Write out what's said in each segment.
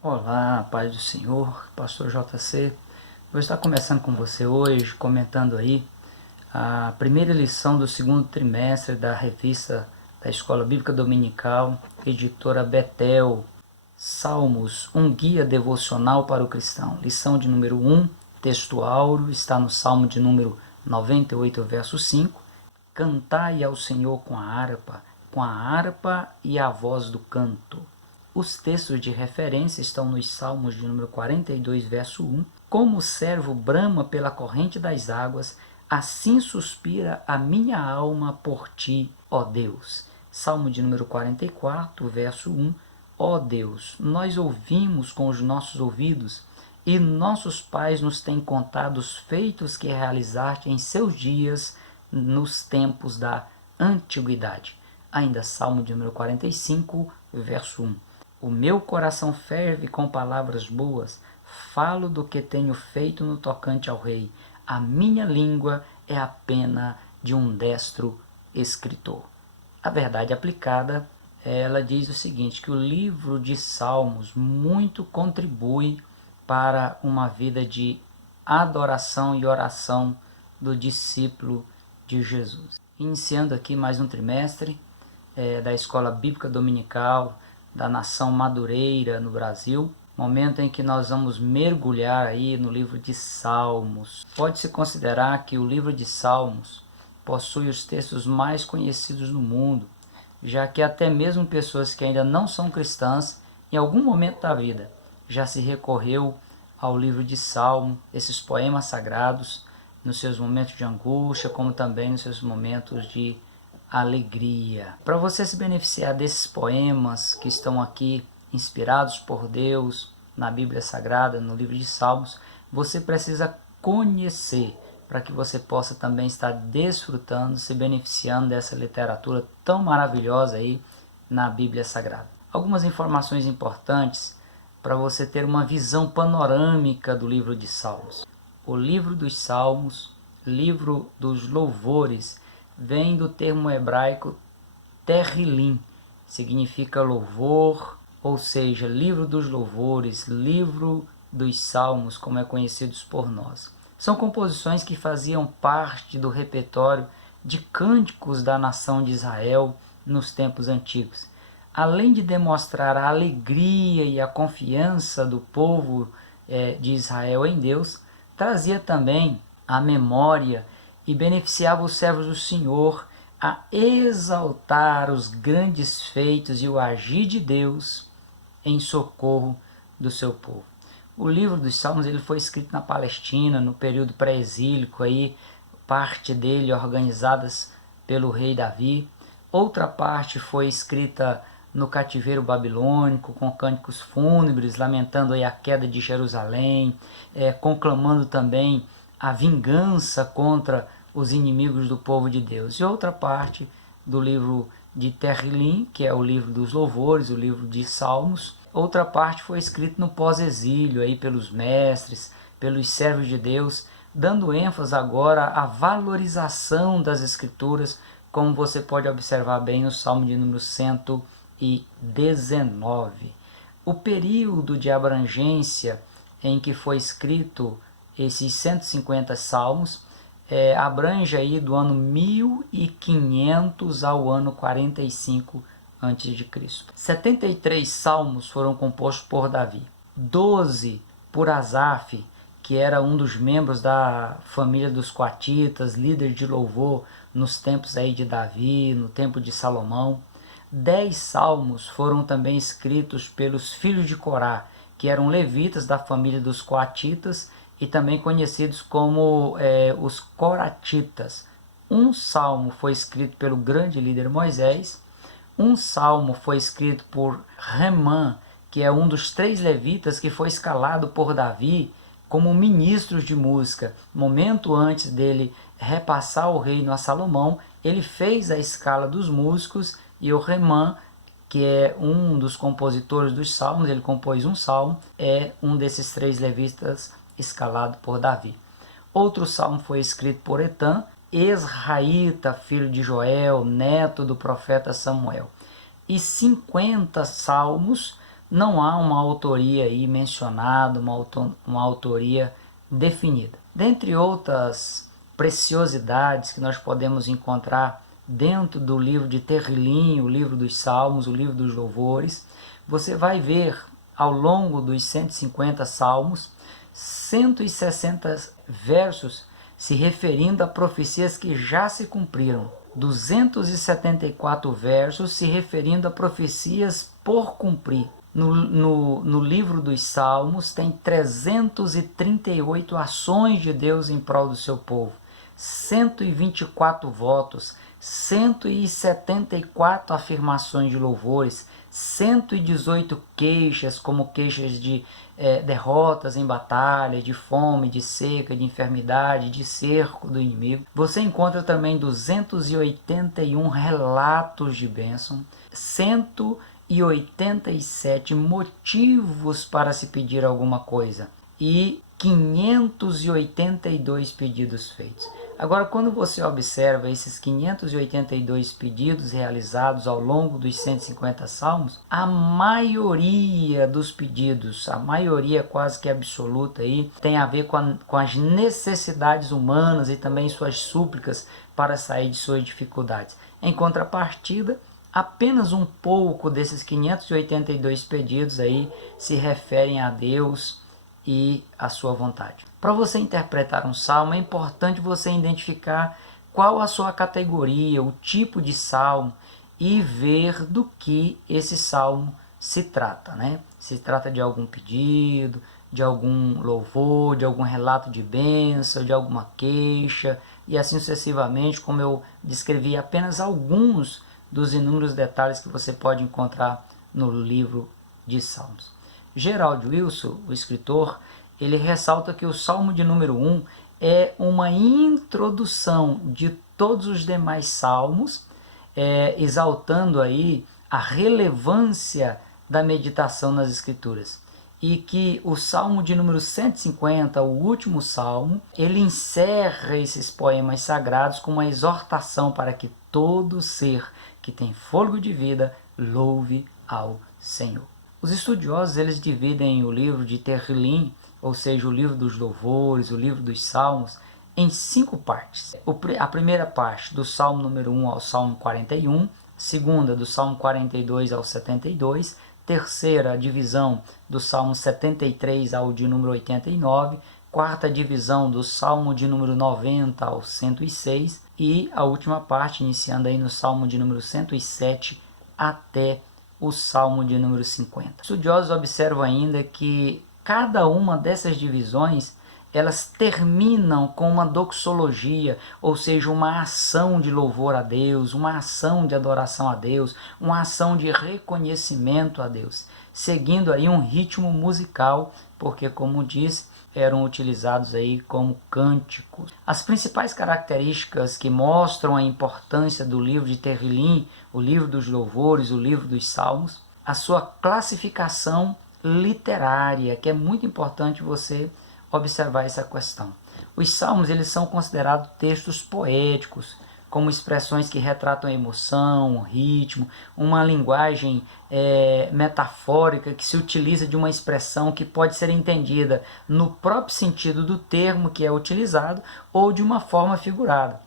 Olá, paz do Senhor, Pastor JC. Vou estar começando com você hoje, comentando aí a primeira lição do segundo trimestre da revista da Escola Bíblica Dominical, editora Betel, Salmos, um guia devocional para o cristão. Lição de número 1, texto áureo, está no Salmo de número 98, verso 5. Cantai ao Senhor com a harpa e a voz do canto. Os textos de referência estão nos Salmos de número 42, verso 1. Como o servo brama pela corrente das águas, assim suspira a minha alma por ti, ó Deus. Salmo de número 44, verso 1. Ó Deus, nós ouvimos com os nossos ouvidos, e nossos pais nos têm contado os feitos que realizaste em seus dias nos tempos da antiguidade. Ainda Salmo de número 45, verso 1. O meu coração ferve com palavras boas, falo do que tenho feito no tocante ao rei. A minha língua é a pena de um destro escritor. A verdade aplicada, ela diz o seguinte, que o livro de Salmos muito contribui para uma vida de adoração e oração do discípulo de Jesus. Iniciando aqui mais um trimestre da Escola Bíblica Dominical da Nação Madureira no Brasil, momento em que nós vamos mergulhar aí no livro de Salmos. Pode-se considerar que o livro de Salmos possui os textos mais conhecidos no mundo, já que até mesmo pessoas que ainda não são cristãs, em algum momento da vida, já se recorreu ao livro de Salmo, esses poemas sagrados, nos seus momentos de angústia, como também nos seus momentos de alegria. Para você se beneficiar desses poemas que estão aqui, inspirados por Deus, na Bíblia Sagrada, no livro de Salmos, você precisa conhecer, para que você possa também estar desfrutando, se beneficiando dessa literatura tão maravilhosa aí na Bíblia Sagrada. Algumas informações importantes para você ter uma visão panorâmica do livro de Salmos. O livro dos Salmos, livro dos louvores, vem do termo hebraico Terrilim, significa louvor, ou seja, livro dos louvores, livro dos salmos, como é conhecidos por nós. São composições que faziam parte do repertório de cânticos da nação de Israel nos tempos antigos. Além de demonstrar a alegria e a confiança do povo de Israel em Deus, trazia também a memória e beneficiava os servos do Senhor a exaltar os grandes feitos e o agir de Deus em socorro do seu povo. O livro dos Salmos ele foi escrito na Palestina, no período pré-exílico, aí, parte dele organizadas pelo rei Davi. Outra parte foi escrita no cativeiro babilônico, com cânticos fúnebres, lamentando aí a queda de Jerusalém, conclamando também a vingança contra os inimigos do povo de Deus. E outra parte do livro de Terrilim, que é o livro dos louvores, o livro de Salmos. Outra parte foi escrita no pós-exílio, aí pelos mestres, pelos servos de Deus, dando ênfase agora à valorização das escrituras, como você pode observar bem no Salmo de número 119. O período de abrangência em que foi escrito esses 150 salmos abrange aí do ano 1500 ao ano 45 a.C. 73 salmos foram compostos por Davi, 12 por Asaf, que era um dos membros da família dos coatitas, líder de louvor nos tempos aí de Davi, no tempo de Salomão. 10 salmos foram também escritos pelos filhos de Corá, que eram levitas da família dos coatitas e também conhecidos como os coratitas. Um salmo foi escrito pelo grande líder Moisés, um salmo foi escrito por Remã, que é um dos 3 levitas que foi escalado por Davi como ministros de música. Momento antes dele repassar o reino a Salomão, ele fez a escala dos músicos e o Remã, que é um dos compositores dos salmos, ele compôs um salmo, é um desses 3 levitas escalado por Davi. Outro salmo foi escrito por Etã, Esraíta, filho de Joel, neto do profeta Samuel. E 50 salmos não há uma autoria aí mencionada, uma autoria definida. Dentre outras preciosidades que nós podemos encontrar dentro do livro de Terrilim, o livro dos Salmos, o livro dos Louvores, você vai ver ao longo dos 150 salmos, 160 versos se referindo a profecias que já se cumpriram, 274 versos se referindo a profecias por cumprir. No livro dos Salmos tem 338 ações de Deus em prol do seu povo, 124 votos, 174 afirmações de louvores, 118 queixas, como queixas de derrotas em batalha, de fome, de seca, de enfermidade, de cerco do inimigo. Você encontra também 281 relatos de bênção, 187 motivos para se pedir alguma coisa e 582 pedidos feitos. Agora, quando você observa esses 582 pedidos realizados ao longo dos 150 salmos, a maioria dos pedidos, a maioria quase que absoluta aí, tem a ver com as necessidades humanas e também suas súplicas para sair de suas dificuldades. Em contrapartida, apenas um pouco desses 582 pedidos aí se referem a Deus e a sua vontade. Para você interpretar um salmo, é importante você identificar qual a sua categoria, o tipo de salmo e ver do que esse salmo se trata, né? Se trata de algum pedido, de algum louvor, de algum relato de bênção, de alguma queixa e assim sucessivamente, como eu descrevi apenas alguns dos inúmeros detalhes que você pode encontrar no livro de Salmos. Gerald Wilson, o escritor, ele ressalta que o Salmo de número 1 é uma introdução de todos os demais salmos, exaltando aí a relevância da meditação nas Escrituras. E que o Salmo de número 150, o último salmo, ele encerra esses poemas sagrados com uma exortação para que todo ser que tem fôlego de vida louve ao Senhor. Os estudiosos eles dividem o livro de Terrilim, ou seja, o livro dos louvores, o livro dos salmos, em 5 partes. A primeira parte, do Salmo número 1 ao Salmo 41, segunda, do Salmo 42 ao 72, terceira divisão, do Salmo 73 ao de número 89, quarta divisão, do Salmo de número 90 ao 106, e a última parte, iniciando aí no Salmo de número 107 até o Salmo de número 50. Estudiosos observam ainda que cada uma dessas divisões, elas terminam com uma doxologia, ou seja, uma ação de louvor a Deus, uma ação de adoração a Deus, uma ação de reconhecimento a Deus, seguindo aí um ritmo musical, porque, como disse, eram utilizados aí como cânticos. As principais características que mostram a importância do livro de Terrilim, o livro dos louvores, o livro dos salmos, a sua classificação literária, que é muito importante você observar essa questão. Os salmos eles são considerados textos poéticos, como expressões que retratam a emoção, o ritmo, uma linguagem metafórica que se utiliza de uma expressão que pode ser entendida no próprio sentido do termo que é utilizado ou de uma forma figurada.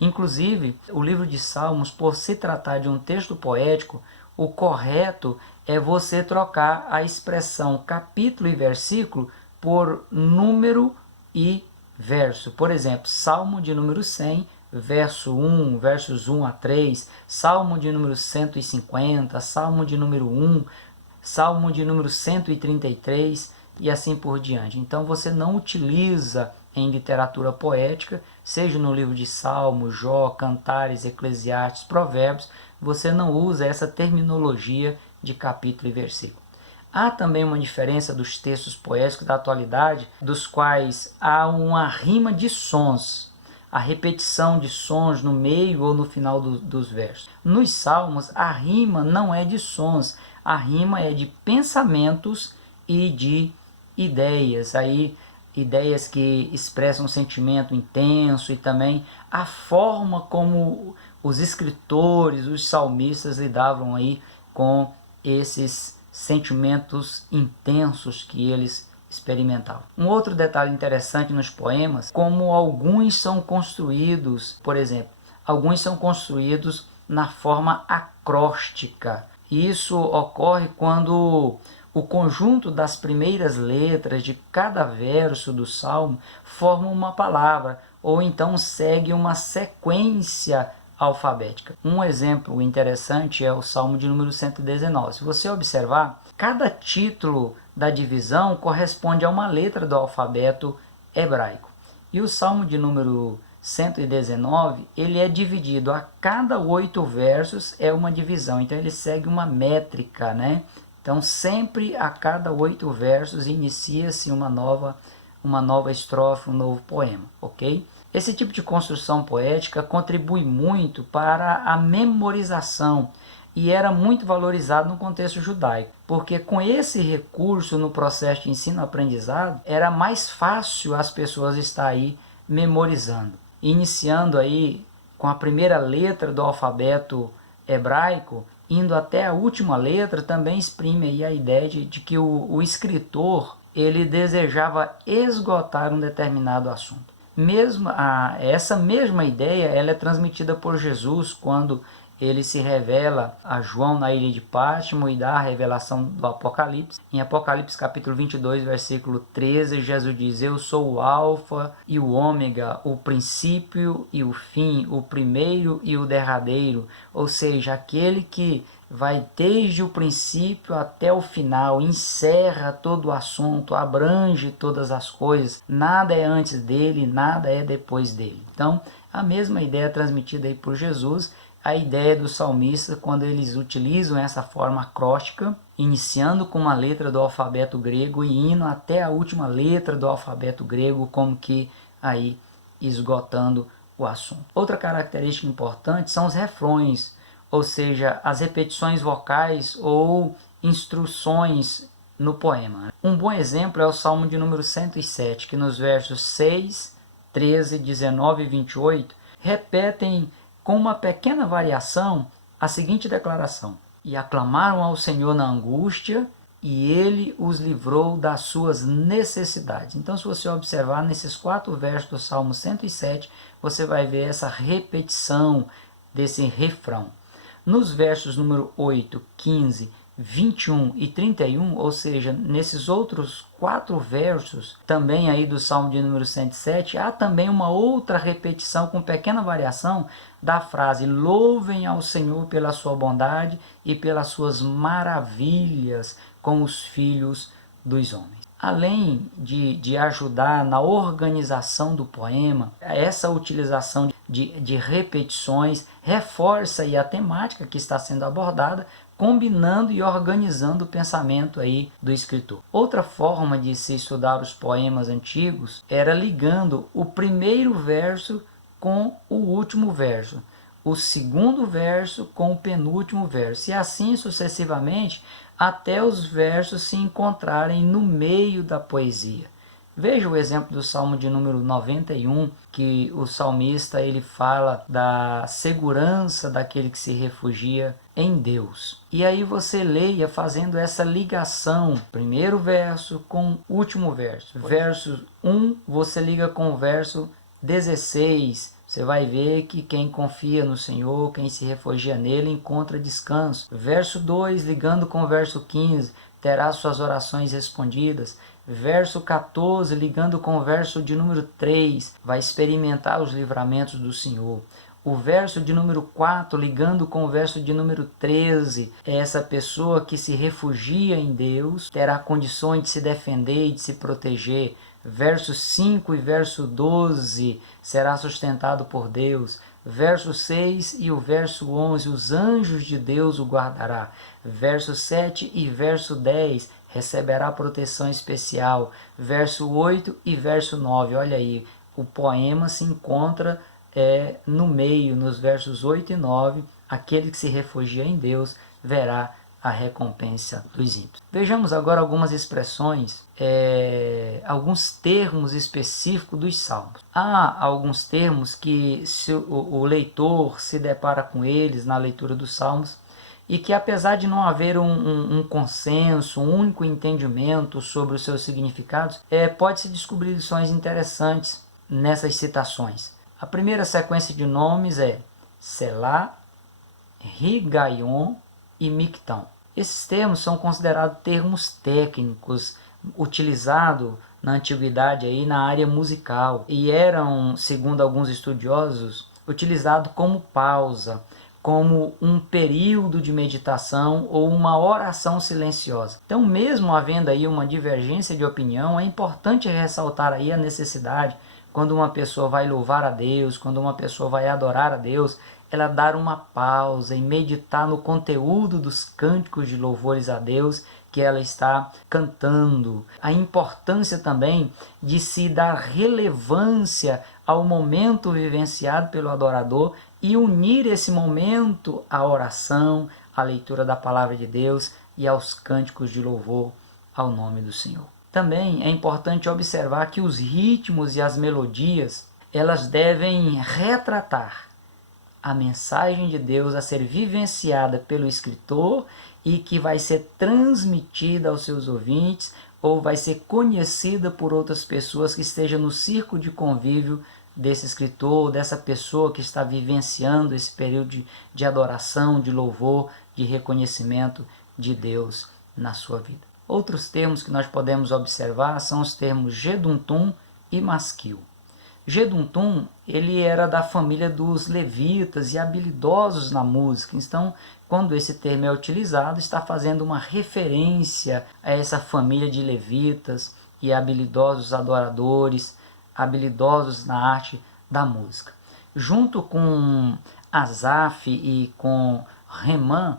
Inclusive, o livro de Salmos, por se tratar de um texto poético, o correto é você trocar a expressão capítulo e versículo por número e verso. Por exemplo, Salmo de número 100, verso 1, versos 1 a 3, Salmo de número 150, Salmo de número 1, Salmo de número 133 e assim por diante. Então você não utiliza em literatura poética, seja no livro de Salmos, Jó, Cantares, Eclesiastes, Provérbios, você não usa essa terminologia de capítulo e versículo. Há também uma diferença dos textos poéticos da atualidade, dos quais há uma rima de sons, a repetição de sons no meio ou no final dos versos. Nos salmos, a rima não é de sons, a rima é de pensamentos e de ideias. Aí, ideias que expressam um sentimento intenso e também a forma como os escritores, os salmistas lidavam aí com esses sentimentos intensos que eles experimentavam. Um outro detalhe interessante nos poemas, como alguns são construídos, por exemplo, alguns são construídos na forma acróstica. Isso ocorre quando o conjunto das primeiras letras de cada verso do salmo forma uma palavra, ou então segue uma sequência alfabética. Um exemplo interessante é o Salmo de número 119. Se você observar, cada título da divisão corresponde a uma letra do alfabeto hebraico. E o Salmo de número 119, ele é dividido a cada 8 versos, é uma divisão. Então ele segue uma métrica, né? Então sempre a cada 8 versos inicia-se uma nova estrofe, um novo poema, ok? Esse tipo de construção poética contribui muito para a memorização e era muito valorizado no contexto judaico, porque com esse recurso no processo de ensino-aprendizado era mais fácil as pessoas estar aí memorizando. Iniciando aí com a primeira letra do alfabeto hebraico, indo até a última letra, também exprime aí a ideia de que o escritor ele desejava esgotar um determinado assunto. Essa mesma ideia ela é transmitida por Jesus quando ele se revela a João na ilha de Pátimo e dá a revelação do Apocalipse. Em Apocalipse capítulo 22, versículo 13, Jesus diz: eu sou o alfa e o ômega, o princípio e o fim, o primeiro e o derradeiro. Ou seja, aquele que vai desde o princípio até o final, encerra todo o assunto, abrange todas as coisas, nada é antes dele, nada é depois dele. Então, a mesma ideia transmitida aí por Jesus, a ideia do salmista quando eles utilizam essa forma acróstica, iniciando com uma letra do alfabeto grego e indo até a última letra do alfabeto grego, como que aí esgotando o assunto. Outra característica importante são os refrões, ou seja, as repetições vocais ou instruções no poema. Um bom exemplo é o Salmo de número 107, que nos versos 6, 13, 19 e 28 repetem com uma pequena variação a seguinte declaração: e aclamaram ao Senhor na angústia, e ele os livrou das suas necessidades. Então, se você observar nesses 4 versos do Salmo 107, você vai ver essa repetição desse refrão. Nos versos número 8, 15, 21 e 31, ou seja, nesses outros 4 versos, também aí do Salmo de número 107, há também uma outra repetição com pequena variação da frase: louvem ao Senhor pela sua bondade e pelas suas maravilhas com os filhos dos homens. Além de ajudar na organização do poema, essa utilização de repetições reforça aí a temática que está sendo abordada, combinando e organizando o pensamento aí do escritor. Outra forma de se estudar os poemas antigos era ligando o primeiro verso com o último verso, o segundo verso com o penúltimo verso, e assim sucessivamente até os versos se encontrarem no meio da poesia. Veja o exemplo do Salmo de número 91, que o salmista ele fala da segurança daquele que se refugia em Deus. E aí você leia fazendo essa ligação, primeiro verso com o último verso. Verso 1 você liga com o verso 16, você vai ver que quem confia no Senhor, quem se refugia nele, encontra descanso. Verso 2, ligando com o verso 15, terá suas orações respondidas. Verso 14, ligando com o verso de número 3, vai experimentar os livramentos do Senhor. O verso de número 4, ligando com o verso de número 13, é essa pessoa que se refugia em Deus, terá condições de se defender e de se proteger. Verso 5 e verso 12, será sustentado por Deus. Verso 6 e o verso 11, os anjos de Deus o guardará. Verso 7 e verso 10, receberá proteção especial. Verso 8 e verso 9, olha aí, o poema se encontra no meio, nos versos 8 e 9, aquele que se refugia em Deus verá a recompensa dos ímpios. Vejamos agora algumas expressões, alguns termos específicos dos salmos. Há alguns termos que, se o leitor se depara com eles na leitura dos salmos, e que, apesar de não haver um consenso, um único entendimento sobre os seus significados, pode-se descobrir lições interessantes nessas citações. A primeira sequência de nomes é Selá, Rigaion e Mictão. Esses termos são considerados termos técnicos utilizados na antiguidade aí na área musical e eram, segundo alguns estudiosos, utilizados como pausa, como um período de meditação ou uma oração silenciosa. Então, mesmo havendo aí uma divergência de opinião, é importante ressaltar aí a necessidade, quando uma pessoa vai louvar a Deus, quando uma pessoa vai adorar a Deus, ela dar uma pausa e meditar no conteúdo dos cânticos de louvores a Deus que ela está cantando. A importância também de se dar relevância ao momento vivenciado pelo adorador e unir esse momento à oração, à leitura da palavra de Deus e aos cânticos de louvor ao nome do Senhor. Também é importante observar que os ritmos e as melodias, elas devem retratar a mensagem de Deus a ser vivenciada pelo escritor e que vai ser transmitida aos seus ouvintes ou vai ser conhecida por outras pessoas que estejam no círculo de convívio desse escritor, dessa pessoa que está vivenciando esse período de adoração, de louvor, de reconhecimento de Deus na sua vida. Outros termos que nós podemos observar são os termos Geduntum e Masquil. Geduntum, ele era da família dos levitas e habilidosos na música. Então, quando esse termo é utilizado, está fazendo uma referência a essa família de levitas e habilidosos adoradores, habilidosos na arte da música. Junto com Asaf e com Remã,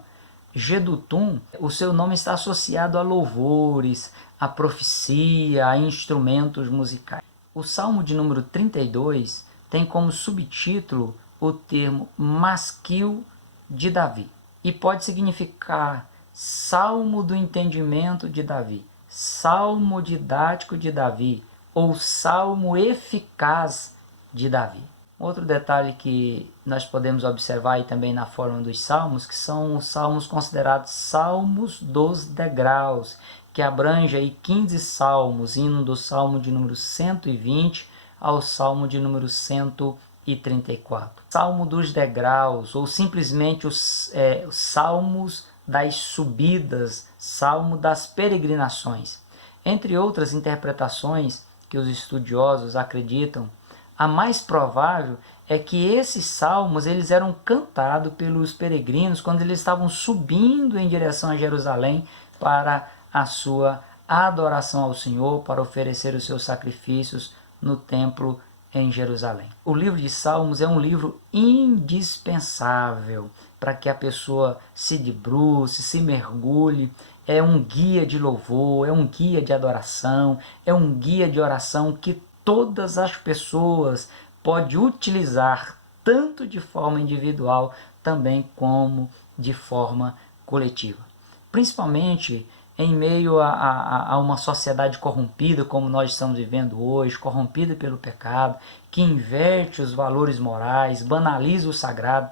Gedutum, o seu nome está associado a louvores, a profecia, a instrumentos musicais. O Salmo de número 32 tem como subtítulo o termo Masquil de Davi e pode significar Salmo do entendimento de Davi, Salmo didático de Davi ou Salmo eficaz de Davi. Outro detalhe que nós podemos observar aí também na forma dos salmos, que são os salmos considerados salmos dos degraus, que abrange aí 15 salmos, indo do salmo de número 120 ao salmo de número 134. Salmo dos degraus, ou simplesmente os salmos das subidas, salmo das peregrinações. Entre outras interpretações que os estudiosos acreditam, a mais provável é que esses salmos eles eram cantados pelos peregrinos quando eles estavam subindo em direção a Jerusalém para a sua adoração ao Senhor, para oferecer os seus sacrifícios no templo em Jerusalém. O livro de Salmos é um livro indispensável para que a pessoa se debruce, se mergulhe. É um guia de louvor, é um guia de adoração, é um guia de oração que todas as pessoas podem utilizar, tanto de forma individual, também como de forma coletiva. Principalmente em meio a uma sociedade corrompida, como nós estamos vivendo hoje, corrompida pelo pecado, que inverte os valores morais, banaliza o sagrado,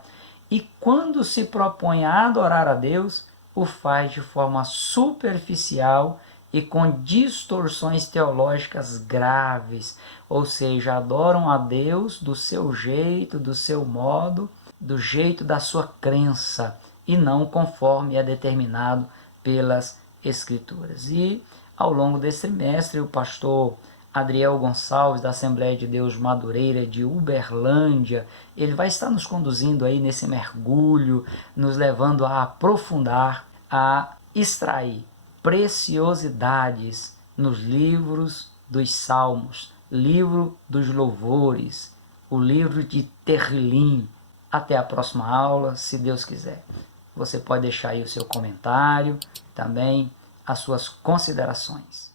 e quando se propõe a adorar a Deus, o faz de forma superficial e com distorções teológicas graves, ou seja, adoram a Deus do seu jeito, do seu modo, do jeito da sua crença, e não conforme é determinado pelas Escrituras. E ao longo desse trimestre, o pastor Adriel Gonçalves, da Assembleia de Deus Madureira de Uberlândia, ele vai estar nos conduzindo aí nesse mergulho, nos levando a aprofundar, a extrair preciosidades nos livros dos Salmos, livro dos louvores, o livro de Terrilim. Até a próxima aula, se Deus quiser. Você pode deixar aí o seu comentário, também as suas considerações.